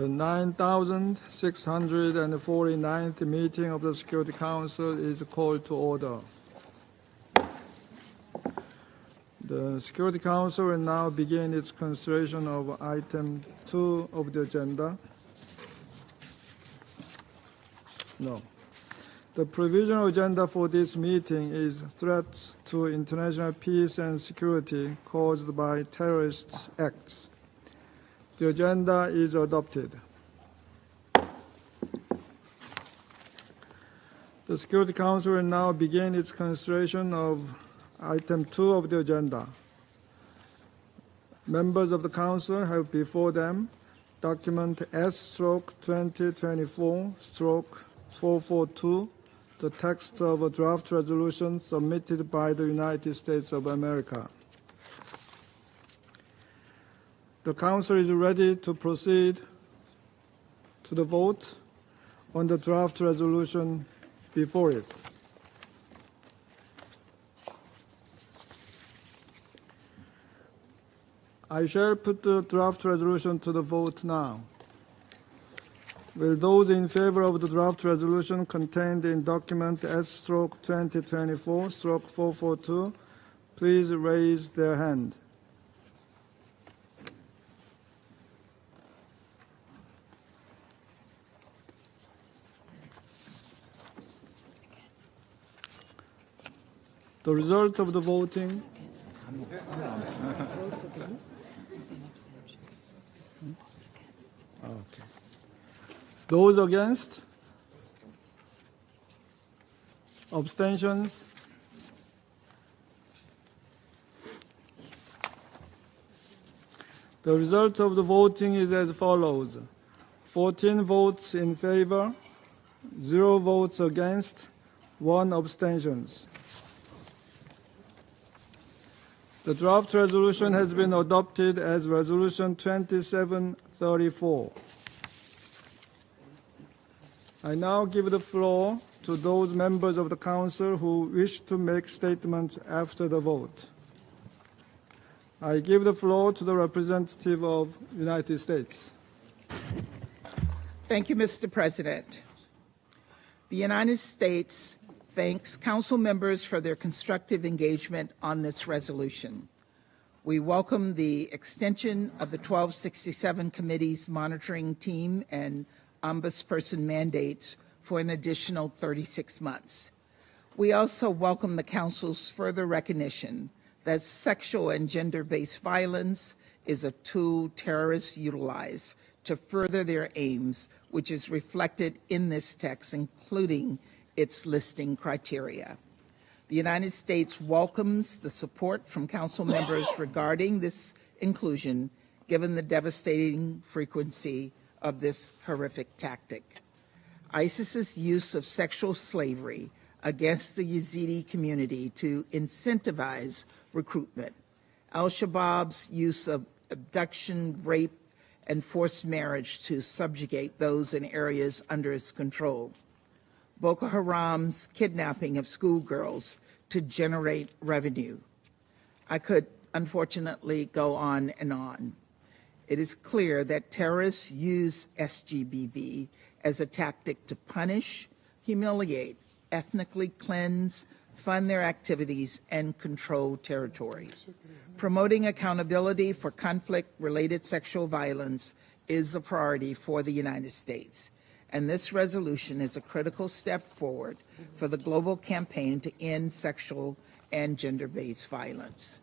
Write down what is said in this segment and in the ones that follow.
The 9,649th meeting of the Security Council is called to order. The Security Council will now begin its consideration of item 2 of the agenda. The provisional agenda for this meeting is threats to international peace and security caused by terrorist acts. The agenda is adopted. The Security Council will now begin its consideration of item 2 of the agenda. Members of the Council have before them document S/2024/442, the text of a draft resolution submitted by the United States of America. The Council is ready to proceed to the vote on the draft resolution before it. I shall put the draft resolution to the vote now. Will those in favor of the draft resolution contained in document S/2024/442 please raise their hand. The result of the voting. Votes against and abstentions. Votes against. Okay. Those against? Abstentions? The result of the voting is as follows: 14 votes in favor, 0 votes against, 1 abstention. The draft resolution has been adopted as Resolution 2734. I now give the floor to those members of the Council who wish to make statements after the vote. I give the floor to the representative of the United States. Thank you, Mr. President. The United States thanks Council members for their constructive engagement on this resolution. We welcome the extension of the 1267 Committee's monitoring team and ombudsperson mandates for an additional 36 months. We also welcome the Council's further recognition that sexual and gender-based violence is a tool terrorists utilize to further their aims, which is reflected in this text, including its listing criteria. The United States welcomes the support from Council members regarding this inclusion, given the devastating frequency of this horrific tactic. ISIS's use of sexual slavery against the Yazidi community to incentivize recruitment, al-Shabaab's use of abduction, rape, and forced marriage to subjugate those in areas under its control, Boko Haram's kidnapping of schoolgirls to generate revenue. I could unfortunately go on and on. It is clear that terrorists use SGBV as a tactic to punish, humiliate, ethnically cleanse, fund their activities, and control territory. Promoting accountability for conflict-related sexual violence is a priority for the United States, and this resolution is a critical step forward for the global campaign to end sexual and gender-based violence.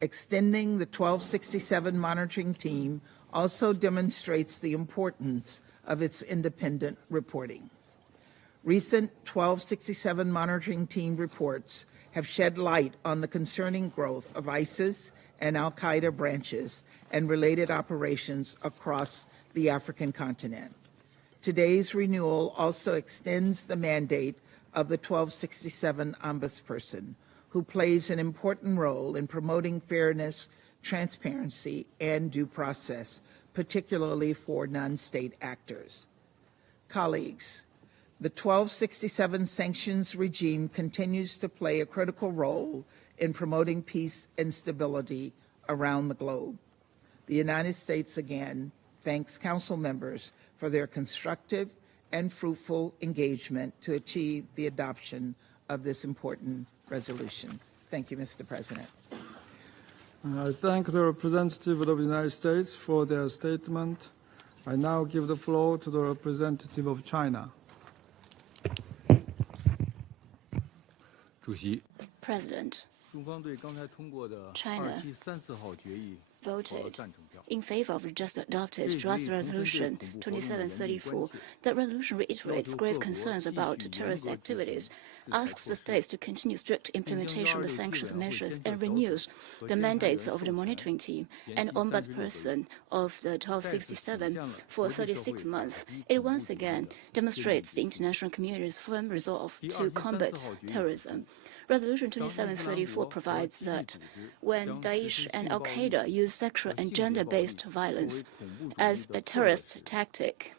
Extending the 1267 monitoring team also demonstrates the importance of its independent reporting. Recent 1267 monitoring team reports have shed light on the concerning growth of ISIS and al-Qaeda branches and related operations across the African continent. Today's renewal also extends the mandate of the 1267 ombudsperson, who plays an important role in promoting fairness, transparency, and due process, particularly for non-state actors. Colleagues, the 1267 sanctions regime continues to play a critical role in promoting peace and stability around the globe. The United States, again, thanks Council members for their constructive and fruitful engagement to achieve the adoption of this important resolution. Thank you, Mr. President. I thank the representative of the United States for their statement. I now give the floor to the representative of China. President, China voted in favor of the just adopted draft resolution 2734. That resolution reiterates grave concerns about terrorist activities, asks the states to continue strict implementation of the sanctions measures, and renews the mandates of the monitoring team and ombudsperson of the 1267 for 36 months. It once again demonstrates the international community's firm resolve to combat terrorism. Resolution 2734 provides that when Daesh and al-Qaeda use sexual and gender-based violence as a terrorist tactic,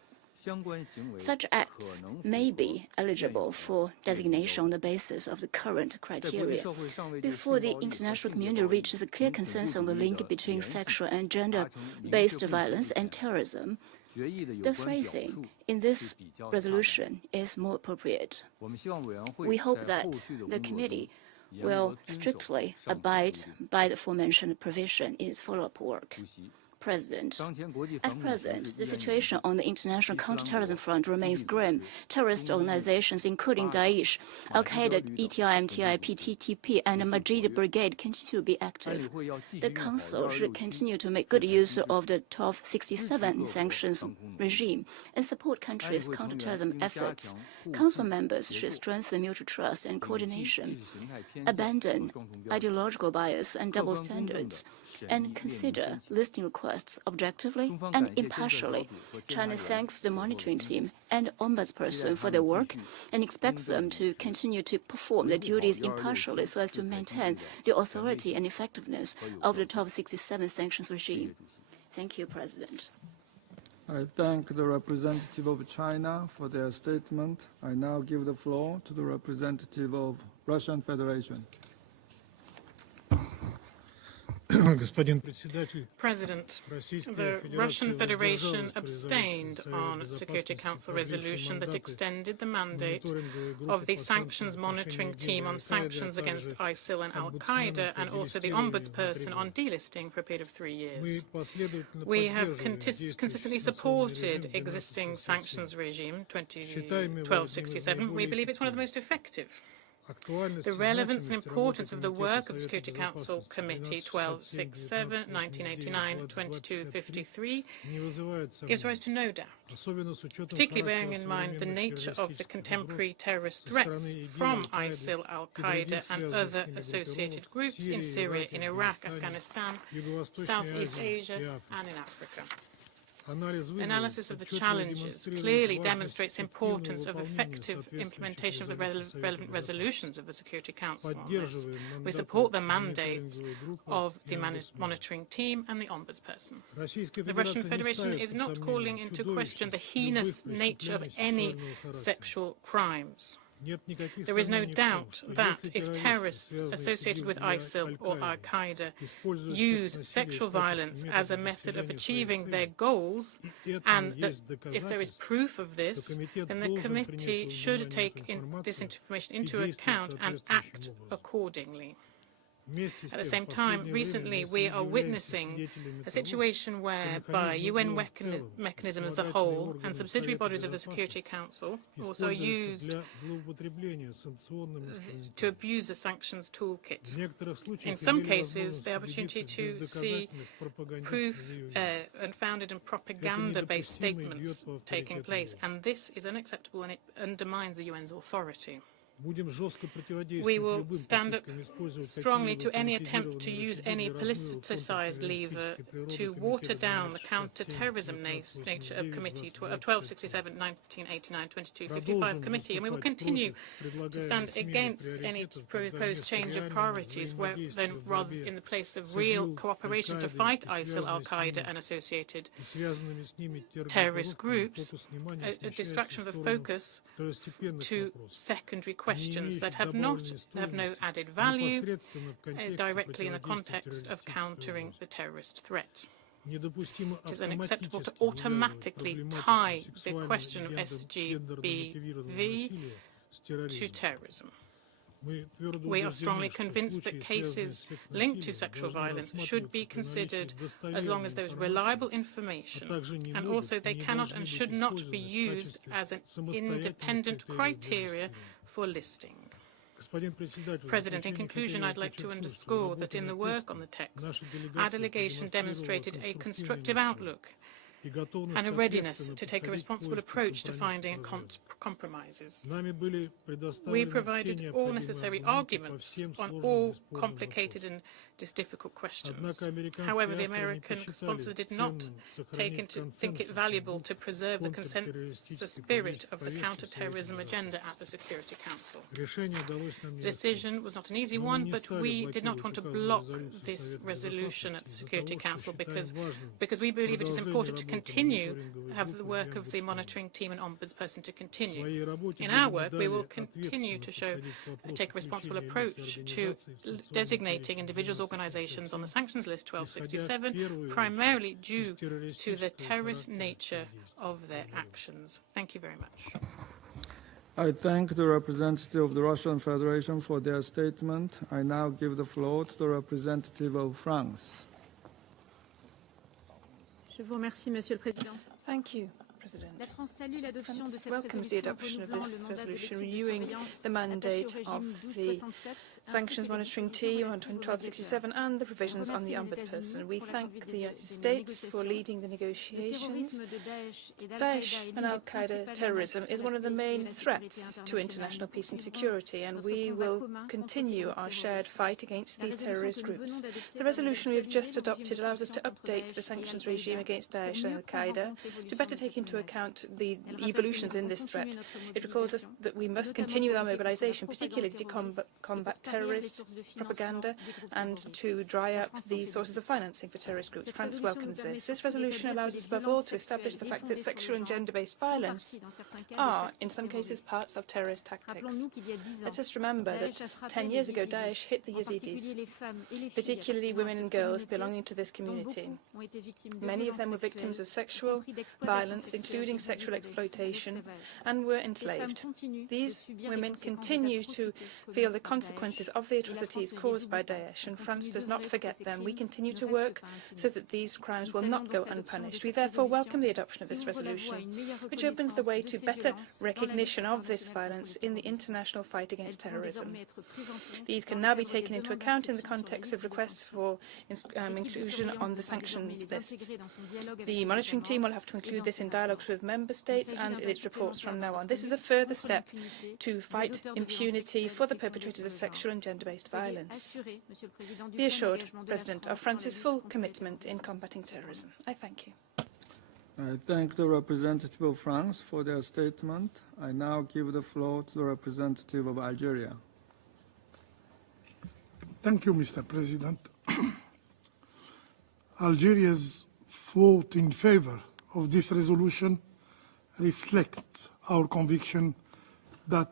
such acts may be eligible for designation on the basis of the current criteria. Before the international community reaches a clear consensus on the link between sexual and gender-based violence and terrorism, the phrasing in this resolution is more appropriate. We hope that the committee will strictly abide by the aforementioned provision in its follow-up work. President. At present, the situation on the international counterterrorism front remains grim. Terrorist organizations, including Daesh, al-Qaeda, ETI, MTI, PTTP, and the Majid Brigade, continue to be active. The Council should continue to make good use of the 1267 sanctions regime and support countries' counterterrorism efforts. Council members should strengthen mutual trust and coordination, abandon ideological bias and double standards, and consider listing requests objectively and impartially. China thanks the monitoring team and ombudsperson for their work and expects them to continue to perform their duties impartially so as to maintain the authority and effectiveness of the 1267 sanctions regime. Thank you, President. I thank the representative of China for their statement. I now give the floor to the representative of Russian Federation. President, the Russian Federation abstained on Security Council resolution that extended the mandate of the sanctions monitoring team on sanctions against ISIL and al-Qaeda, and also the ombudsperson on delisting for a period of 3 years. We have consistently supported existing sanctions regime 1267. We believe it's one of the most effective. The relevance and importance of the work of the Security Council Committee 1267, 1989, 2253 gives rise to no doubt, particularly bearing in mind the nature of the contemporary terrorist threats from ISIL, al-Qaeda and other associated groups in Syria, in Iraq, Afghanistan, Southeast Asia and in Africa. Analysis of the challenges clearly demonstrates the importance of effective implementation of the relevant resolutions of the Security Council on this. We support the mandates of the monitoring team and the ombudsperson. The Russian Federation is not calling into question the heinous nature of any sexual crimes. There is no doubt that if terrorists associated with ISIL or al-Qaeda use sexual violence as a method of achieving their goals, and that if there is proof of this, then the committee should take this information into account and act accordingly. At the same time, recently we are witnessing a situation whereby UN mechanism as a whole and subsidiary bodies of the Security Council also used to abuse the sanctions toolkit. In some cases, the opportunity to see proof and founded in propaganda-based statements taking place, and this is unacceptable and it undermines the UN's authority. We will stand up strongly to any attempt to use any politicized lever to water down the counter-terrorism nature of Committee 1267, 1989, 2255 Committee, and we will continue to stand against any proposed change of priorities rather in the place of real cooperation to fight ISIL, al-Qaeda and associated terrorist groups, a distraction of the focus to secondary questions that have no added value directly in the context of countering the terrorist threat. It is unacceptable to automatically tie the question of SGBV to terrorism. We are strongly convinced that cases linked to sexual violence should be considered as long as there is reliable information, and also they cannot and should not be used as an independent criteria for listing. President, in conclusion, I'd like to underscore that in the work on the text, our delegation demonstrated a constructive outlook and a readiness to take a responsible approach to finding compromises. We provided all necessary arguments on all complicated and difficult questions. However, the American sponsors did not think it valuable to preserve the consensus spirit of the counter-terrorism agenda at the Security Council. The decision was not an easy one, but we did not want to block this resolution at the Security Council because we believe it is important to continue have the work of the monitoring team and ombudsperson to continue. In our work, we will continue to take a responsible approach to designating individuals, organizations on the sanctions list 1267, primarily due to the terrorist nature of their actions. Thank you very much. I thank the representative of the Russian Federation for their statement. I now give the floor to the representative of France. Je vous remercie, Monsieur le Président. Thank you, President. France welcomes the adoption of this resolution renewing the mandate of the Sanctions Monitoring Team on 1267 and the provisions on the Ombudsperson. We thank the United States for leading the negotiations. Daesh and al-Qaeda terrorism is one of the main threats to international peace and security, and we will continue our shared fight against these terrorist groups. The resolution we have just adopted allows us to update the sanctions regime against Daesh and al-Qaeda to better take into account the evolutions in this threat. It recalls us that we must continue our mobilization, particularly to combat terrorist propaganda and to dry up the sources of financing for terrorist groups. France welcomes this. This resolution allows us, above all, to establish the fact that sexual and gender-based violence are, in some cases, parts of terrorist tactics. Let us remember that 10 years ago, Daesh hit the Yazidis, particularly women and girls belonging to this community. Many of them were victims of sexual violence, including sexual exploitation, and were enslaved. These women continue to feel the consequences of the atrocities caused by Daesh, and France does not forget them. We continue to work so that these crimes will not go unpunished. We therefore welcome the adoption of this resolution, which opens the way to better recognition of this violence in the international fight against terrorism. These can now be taken into account in the context of requests for inclusion on the sanction lists. The monitoring team will have to include this in dialogues with member states and in its reports from now on. This is a further step to fight impunity for the perpetrators of sexual and gender-based violence. Be assured, President, of France's full commitment in combating terrorism. I thank you. I thank the representative of France for their statement. I now give the floor to the representative of Algeria. Thank you, Mr. President. Algeria's vote in favor of this resolution reflects our conviction that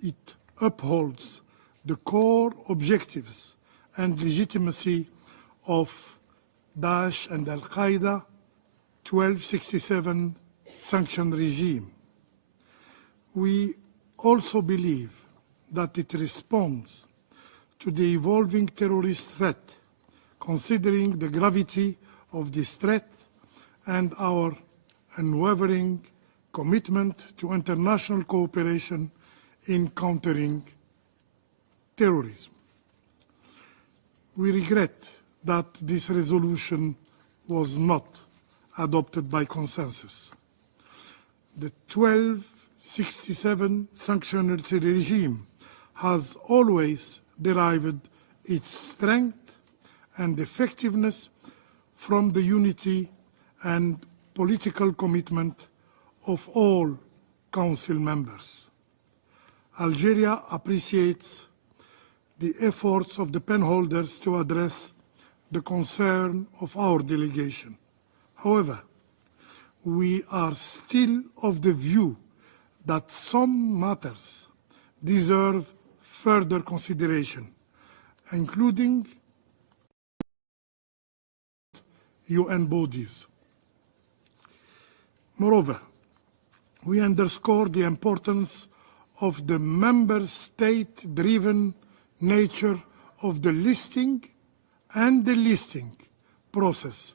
it upholds the core objectives and legitimacy of Daesh and al-Qaeda 1267 sanction regime. We also believe that it responds to the evolving terrorist threat, considering the gravity of this threat and our unwavering commitment to international cooperation in countering terrorism. We regret that this resolution was not adopted by consensus. The 1267 sanction regime has always derived its strength and effectiveness from the unity and political commitment of all Council members. Algeria appreciates the efforts of the penholders to address the concern of our delegation. However, we are still of the view that some matters deserve further consideration, including UN bodies. Moreover, we underscore the importance of the member state-driven nature of the listing and delisting process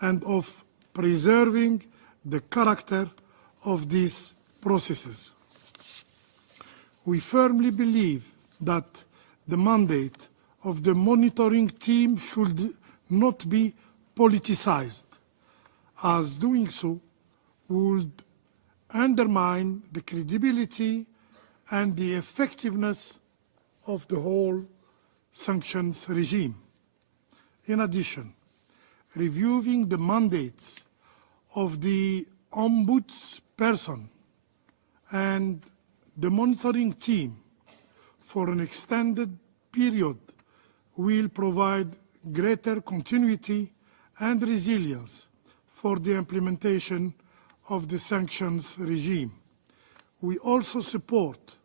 and of preserving the character of these processes. We firmly believe that the mandate of the monitoring team should not be politicized, as doing so would undermine the credibility and the effectiveness of the whole sanctions regime. In addition, reviewing the mandates of the ombudsperson and the monitoring team for an extended period will provide greater continuity and resilience for the implementation of the sanctions regime. We also support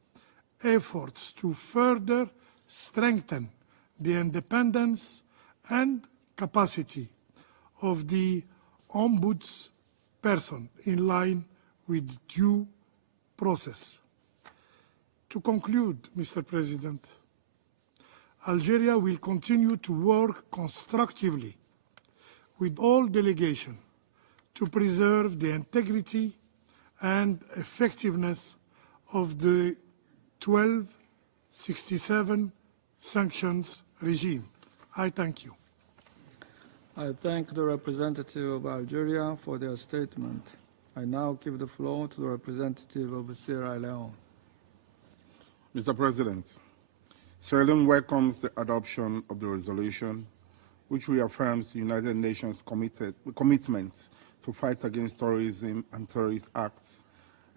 efforts to further strengthen the independence and capacity of the ombudsperson in line with due process. To conclude, Mr. President, Algeria will continue to work constructively with all delegations to preserve the integrity and effectiveness of the 1267 sanctions regime. I thank you. I thank the representative of Algeria for their statement. I now give the floor to the representative of Sierra Leone. Mr. President, Sierra Leone welcomes the adoption of the resolution, which reaffirms the United Nations commitment to fight against terrorism and terrorist acts,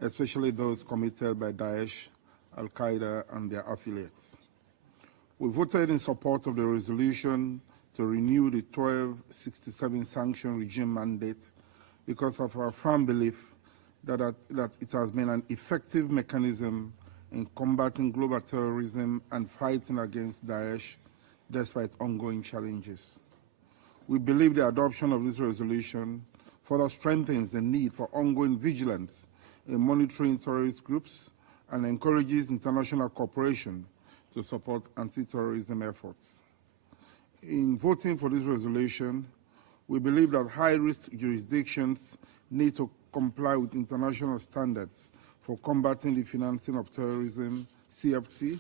especially those committed by Daesh, Al-Qaeda, and their affiliates. We voted in support of the resolution to renew the 1267 sanction regime mandate because of our firm belief that it has been an effective mechanism in combating global terrorism and fighting against Daesh despite ongoing challenges. We believe the adoption of this resolution further strengthens the need for ongoing vigilance in monitoring terrorist groups and encourages international cooperation to support anti-terrorism efforts. In voting for this resolution, we believe that high-risk jurisdictions need to comply with international standards for combating the financing of terrorism, CFT,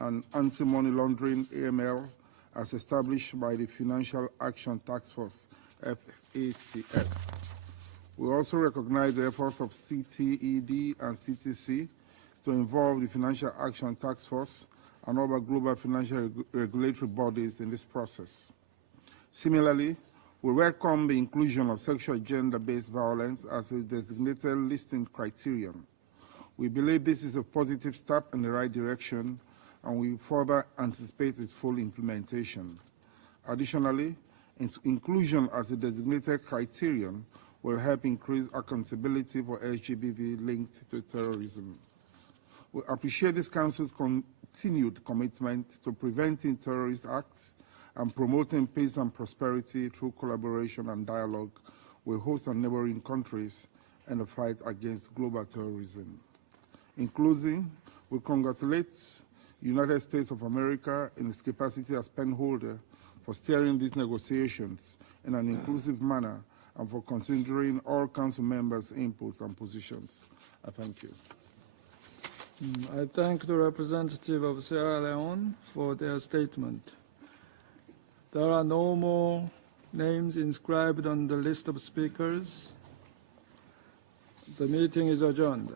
and anti-money laundering, AML, as established by the Financial Action Task Force, FATF. We also recognize the efforts of CTED and CTC to involve the Financial Action Task Force and other global financial regulatory bodies in this process. Similarly, we welcome the inclusion of sexual gender-based violence as a designated listing criterion. We believe this is a positive step in the right direction, and we further anticipate its full implementation. Additionally, its inclusion as a designated criterion will help increase accountability for SGBV linked to terrorism. We appreciate this Council's continued commitment to preventing terrorist acts and promoting peace and prosperity through collaboration and dialogue with host and neighboring countries in the fight against global terrorism. In closing, we congratulate the United States of America in its capacity as pen holder for steering these negotiations in an inclusive manner and for considering all Council members' inputs and positions. I thank you. I thank the representative of Sierra Leone for their statement. There are no more names inscribed on the list of speakers. The meeting is adjourned.